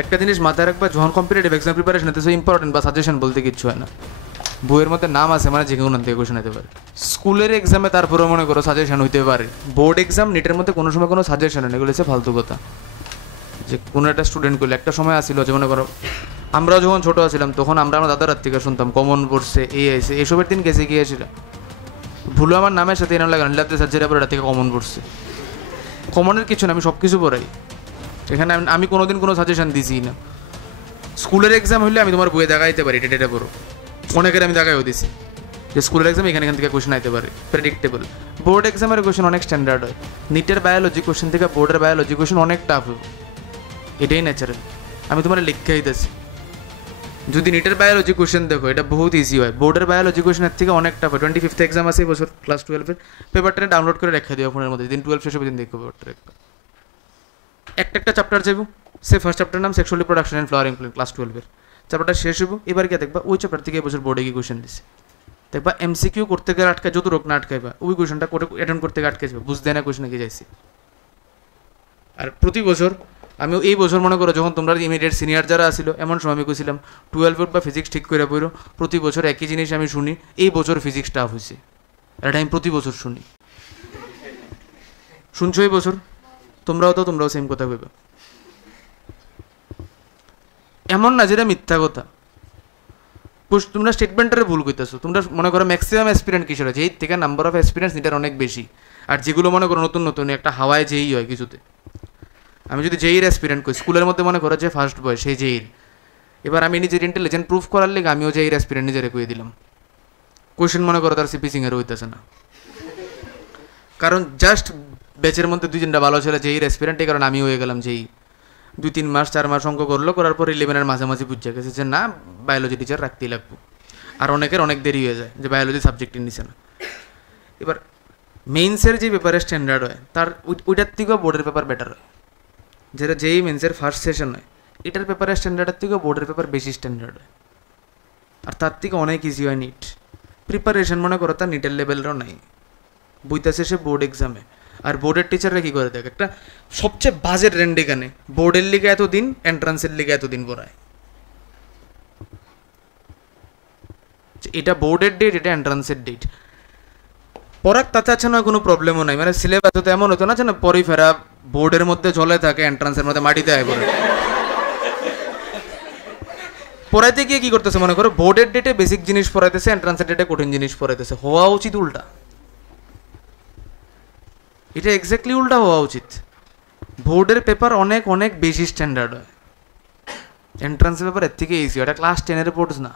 একটা জিনিস মাথায় রাখবা, যখন কম্পিটিটিভ এক্সাম প্রিপারেশন হতে ইম্পর্টেন্ট বা সাজেশন বলতে কিচ্ছু হয় না। বইয়ের মধ্যে নাম আছে মানে যে কোনো থেকে কোশ্চেন হতে পারে। স্কুলের এক্সামে তারপরে মনে করো সাজেশন হইতে পারে, বোর্ড এক্সাম নিটের মধ্যে কোনো সময় কোনো সাজেশন নেই, এগুলো হচ্ছে ফালতু কথা। যে কোনো একটা স্টুডেন্ট করলে একটা সময় আসছিল যে মনে করো আমরাও যখন ছোটো ছিলাম তখন আমরা আমার দাদার থেকে শুনতাম কমন পড়ছে এই আইসে, এসবের দিন গেছে গিয়েছিল ভুলো আমার নামের সাথে এনার লাগে আনলাতে সার্জারি পরে থেকে কমন পড়ছে। কমনের কিছু না, আমি সব কিছু পড়াই এখানে। আমি কোনোদিন কোনো সাজেশন দিছি না। স্কুলের এক্সাম হইলে আমি তোমার বইয়ে দেখাইতে পারি, এটা পড়ো। অনেকের আমি দেখাইও দিছি যে স্কুলের এক্সাম এখান থেকে কোশ্চেন আইতে পারে প্রেডিক্টেবল। বোর্ড এক্সামের কোশ্চেন অনেক স্ট্যান্ডার্ড হয়। নিটের বায়োলজি কোশ্চেন থেকে বোর্ডের বায়োলজি কোশ্চেন অনেক টাফ হবে, এটাই ন্যাচারাল। আমি তোমার লিখে দিতেছি, যদি নিটের বায়োলজি কোশ্চেন দেখো এটা বহুত ইজি হয়, বোর্ডের বায়োলজি কোশ্চেনের থেকে অনেক টাফ হয়। 25th এক্সাম আছে এই বছর ক্লাস 12-এর, পেপারটা ডাউনলোড করে রেখে দিও ফোনের মধ্যে, দিন 12 শেষ হবে দিন দেখো পেপারটা রেখে। একটা চ্যাপ্টার যাবো, সে ফার্স্ট চ্যাপ্টার নাম sexual reproduction and flowering plant, class 12-এর চ্যাপ্টারটা শেষ হবো। এবার কি দেখবা ওই চ্যাপ্টার থেকে এবছর বোর্ডে কি কোশ্চেন দিচ্ছে, দেখবা এমসিকিউ করতে গেলে আটকায়, যত রোগ না আটকাইবা ওই কোশ্চেনটা করে অ্যাটেন্ড করতে গিয়ে আটকে যাবে, বুঝতে না কোশ্চেনে কি যাইছি। আর প্রতি বছর আমি এই বছর মনে করো যখন তোমরা ইমিডিয়েট সিনিয়র যারা আসছিল এমন সময় আমি কইছিলাম 12 বা ফিজিক্স ঠিক করে পড়ো। প্রতি বছর একই জিনিস আমি শুনি, এই বছর ফিজিক্স টাফ হয়েছে, এটা আমি প্রতি বছর শুনি। শুনছো এই বছর তোমরাও সেম কথা কইবা। এমন না যেটা মিথ্যা কথা, তোমরা স্টেটমেন্টের ভুল করতেছো। তোমরা মনে করো ম্যাক্সিমাম অ্যাসপিরেন্ট কিসের আছে, এই থেকে নাম্বার অফ অ্যাসপিরেন্টস এটার অনেক বেশি। আর যেগুলো মনে করো নতুন নতুন একটা হাওয়ায় যেই হয় কিছুতে। আমি যদি জেইর অ্যাসপিরেন্ট করি, স্কুলের মধ্যে মনে করো যে ফার্স্ট বয় সেই জেইর, এবার আমি নিজের ইন্টেলিজেন্ট প্রুফ করার লেগে আমিও জেইর অ্যাসপিরেন্ট নিজের কয়ে দিলাম। কোশ্চেন মনে করো তার সিপি সিংয়ের হইতেছে না, কারণ জাস্ট ব্যাচের মধ্যে 2-3টা ভালো ছেলে জেইর অ্যাসপিরেন্ট, এই কারণে আমিও হয়ে গেলাম জেই। 2-3 মাস 4 মাস অঙ্ক করলো, করার পর 11-এর মাঝামাঝি বুঝে গেছে যে না বায়োলজি টিচার রাখতেই লাগবে। আর অনেকের অনেক দেরি হয়ে যায় যে বায়োলজি সাবজেক্টই নিছে না। এবার মেইনসের যে পেপারের স্ট্যান্ডার্ড হয় তার ওইটার থেকেও বোর্ডের পেপার বেটার হয়। যেটা যেই মেন্সের ফার্স্ট সেশন হয় এটার পেপারের স্ট্যান্ডার্ডের থেকেও বোর্ডের পেপার বেশি স্ট্যান্ডার্ড হয়, আর তার থেকে অনেক ইজি হয় নিট প্রিপারেশন। মনে করো তার নিটের লেভেলেরও নাই, বইতেছে সে বোর্ড এক্সামে। আর বোর্ডের টিচাররা কী করে দেখ, একটা সবচেয়ে বাজেট রেন্ড এখানে, বোর্ডের লিগে এতদিন এন্ট্রান্সের লিগে এতদিন পড়ায়। এটা বোর্ডের ডেট, এটা এন্ট্রান্সের ডেট। পড়াক তাতে আছে না, কোনো প্রবলেমও নাই, মানে সিলেবাস তো এমন হতো না যে না পরই ফেরা বোর্ডের মধ্যে চলে থাকে, এন্ট্রান্সের মধ্যে মাটিতে আয় পড়ে। পড়াইতে গিয়ে কী করতেছে মনে করো, বোর্ডের ডেটে বেসিক জিনিস পড়াইতেছে, এন্ট্রান্সের ডেটে কঠিন জিনিস পড়াইতেছে। হওয়া উচিত উল্টা, এটা এক্স্যাক্টলি উল্টা হওয়া উচিত। বোর্ডের পেপার অনেক অনেক বেশি স্ট্যান্ডার্ড হয়, এন্ট্রান্সের পেপার এর থেকে ইজি। এটা ক্লাস 10-এর বোর্ডস না,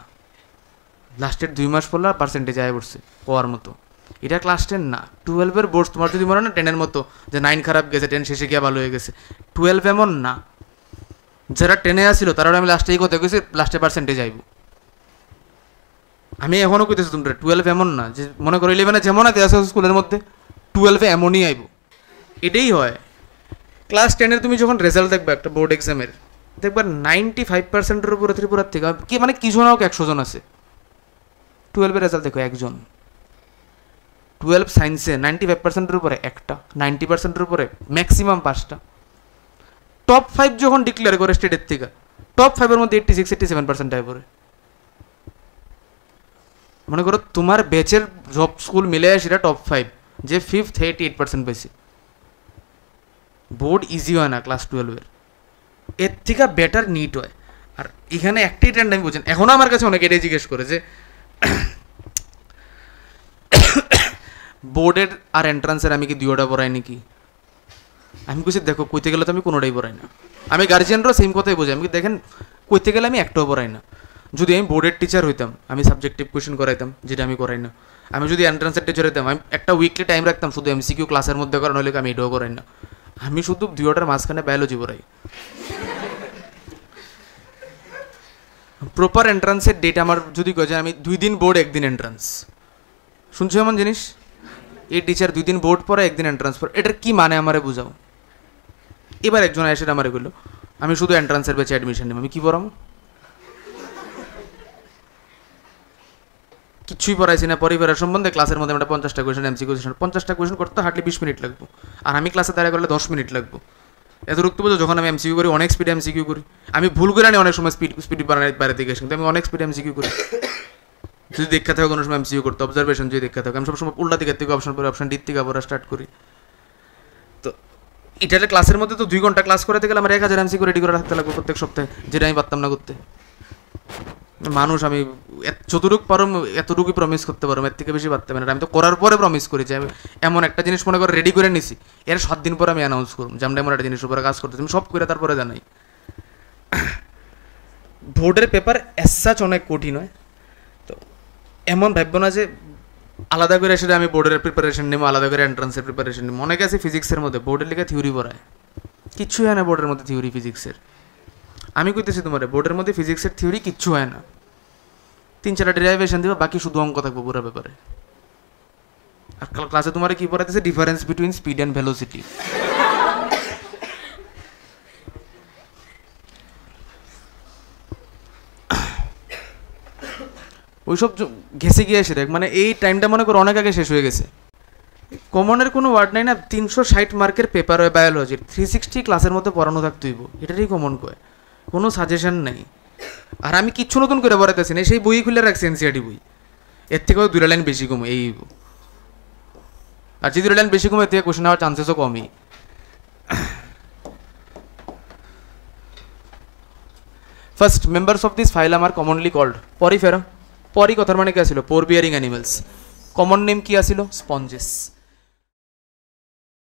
লাস্টের 2 মাস পড়লে পার্সেন্টেজ আয় পড়ছে হওয়ার মতো। এটা ক্লাস 10 না, 12-এর বোর্ডস। তোমার যদি মনে হয় না 10-এর মতো যে 9 খারাপ গেছে 10 শেষে গিয়ে ভালো হয়ে গেছে, 12 এমন না। যারা 10-এ আসছিল তারা আমি লাস্টে এই কথা কইছি, লাস্টে পার্সেন্টেজ আইব। আমি এখনও কইতেছি তোমরা 12 এমন না যে মনে করো 11-এ যেমন আছে স্কুলের মধ্যে 12-এ এমনই আইব, এটাই হয়। ক্লাস 10-এর তুমি যখন রেজাল্ট দেখবে একটা বোর্ড এক্সামের, দেখবা 95%-এর উপরে ত্রিপুরার থেকে কি মানে কিছু না হোক 100 জন আছে। 12-এর রেজাল্ট দেখো একজন। 12 সায়েন্সে 95%-এর উপরে একটা, 90%-এর উপরে ম্যাক্সিমাম 5টা। টপ 5 যখন ডিক্লেয়ার করে স্টেটের থেকে, টপ 5-এর মধ্যে 86-87% আয় পড়ে। মনে করো তোমার ব্যাচের সব স্কুল মিলে সেটা টপ 5, যে 5th 88% পেয়েছে। বোর্ড ইজি হয় না ক্লাস 12-এর, এর থেকে বেটার নিট হয়। আর এখানে একটাই ট্রেন্ড আমি বুঝছেন, এখনও আমার কাছে অনেকে এটাই জিজ্ঞেস করে যে বোর্ডের আর এন্ট্রান্সের আমি কি দুইটা পড়াই নাকি। আমি কইছি দেখো কইতে গেলে তো আমি কোনোটাই পড়াই না। আমি গার্জিয়ানরাও সেম কথাই বোঝাই, আমি দেখেন কইতে গেলে আমি একটাও পড়াই না। যদি আমি বোর্ডের টিচার হইতাম আমি সাবজেক্টিভ কোয়েশ্চেন করাইতাম, যেটা আমি করাই না। আমি যদি এন্ট্রান্সের টিচার হইতাম আমি একটা উইকলি টাইম রাখতাম শুধু এমসিকিউ ক্লাসের মধ্যে করানো হলে, আমি এটাও করাই না। আমি শুধু 2টার মাঝখানে বায়োলজি পড়াই। প্রপার এন্ট্রান্সের ডেট আমার যদি কয়ে যে আমি 2 দিন বোর্ড 1 দিন এন্ট্রান্স, শুনছো এমন জিনিস? এই টিচার 2 দিন বোর্ড পড়ে 1 দিন এন্ট্রান্স পড়ে, এটার কি মানে আমারে বুঝাও। এবার একজন এসে আমারে বললো আমি শুধু এন্ট্রান্সের ব্যাচে অ্যাডমিশন নিব, আমি কি পড়াবো? কিছুই পড়াইছি না। পরিবারের সম্বন্ধে ক্লাসের মধ্যে আমরা 50টা কোয়েশ্চেন এমসিকিউ কোয়েশ্চেন, 50টা কোয়েশ্চেন করতে হার্ডলি 20 মিনিট লাগবে, আর আমি ক্লাসে দাঁড়িয়ে করলে 10 মিনিট লাগবে। এতটুকু বোঝো, যখন আমি এমসিকিউ করি অনেক স্পিডে এমসিকিউ করি, আমি ভুল করে আনি অনেক সময় স্পিড বাইরে থেকে আসি, কিন্তু আমি অনেক স্পিডে এমসিকিউ করি। যদি দেখা থাকে কোনো সময় এমসিকিউ করতে, অবজারভেশন যদি দেখা থাকে, আমি সবসময় উল্টা দিকের থেকে অপশন পরে অপশন ডির থেকে পড়া স্টার্ট করি। তো এটা ক্লাসের মধ্যে তো 2 ঘন্টা ক্লাস করাতে গেলে আমার 1000 এমসিকিউ রেডি করে রাখতে লাগবে প্রত্যেক সপ্তাহে, যেটা আমি পারতাম না করতে। মানুষ আমি যতটুকু পারো এতটুকুই প্রমিস করতে পারো, এর থেকে বেশি পারতে পারি না। আমি তো করার পরে প্রমিস করি যে আমি এমন একটা জিনিস মনে করে রেডি করে নিছি, এর 7 দিন পরে আমি অ্যানাউন্স করব যে আমরা এমন একটা জিনিসের উপরে কাজ করতেছি, আমি সব করে তারপরে জানাই। বোর্ডের পেপার এসাচ অনেক কঠিন হয়, তো এমন ভাববো না যে আলাদা করে সেটা আমি বোর্ডের প্রিপারেশন নেবো, আলাদা করে এন্ট্রান্সের প্রিপারেশন নেবো। অনেকে আছে ফিজিক্সের মধ্যে বোর্ডের লেখা থিওরি পড়ায়, কিচ্ছুই হয় না বোর্ডের মধ্যে থিওরি ফিজিক্সের। আমি কইতেছি তোমার বোর্ডের মধ্যে ফিজিক্সের থিওরি কিচ্ছু হয় না, 3-4টা ডেরিভেশন দিবা, বাকি শুধু অঙ্ক থাকবো পুরো ব্যাপারে। আর ক্লাসে তোমার কি পড়াইতেছে? Difference between speed and velocity. ওইসব ঘেসে গিয়ে এসে দেখ, মানে এই টাইমটা মনে করো অনেক আগে শেষ হয়ে গেছে। কমনের কোনো ওয়ার্ড নাই না, 360 মার্কের পেপার হয় বায়োলজির, 360 ক্লাসের মধ্যে পড়ানো থাকতেইব, এটারই কমন কয়, কোনো সাজেশন নেই। আর আমি কিচ্ছু নতুন করে পড়াইতেছি না, সেই বই খুলে রাখছি এনসিআরটি বই, এর থেকেও 2 লাইন বেশি কম এই। আর যদি 2 লাইন বেশি কম, এর থেকে কোশ্চেন হওয়ার চান্সেসও কমই। First members of this phylum আর কমনলি কল্ড পরিফেরা। পরি কথার মানে কি আসিল? Pore bearing animals. Common name কি আসিল? স্পঞ্জেস।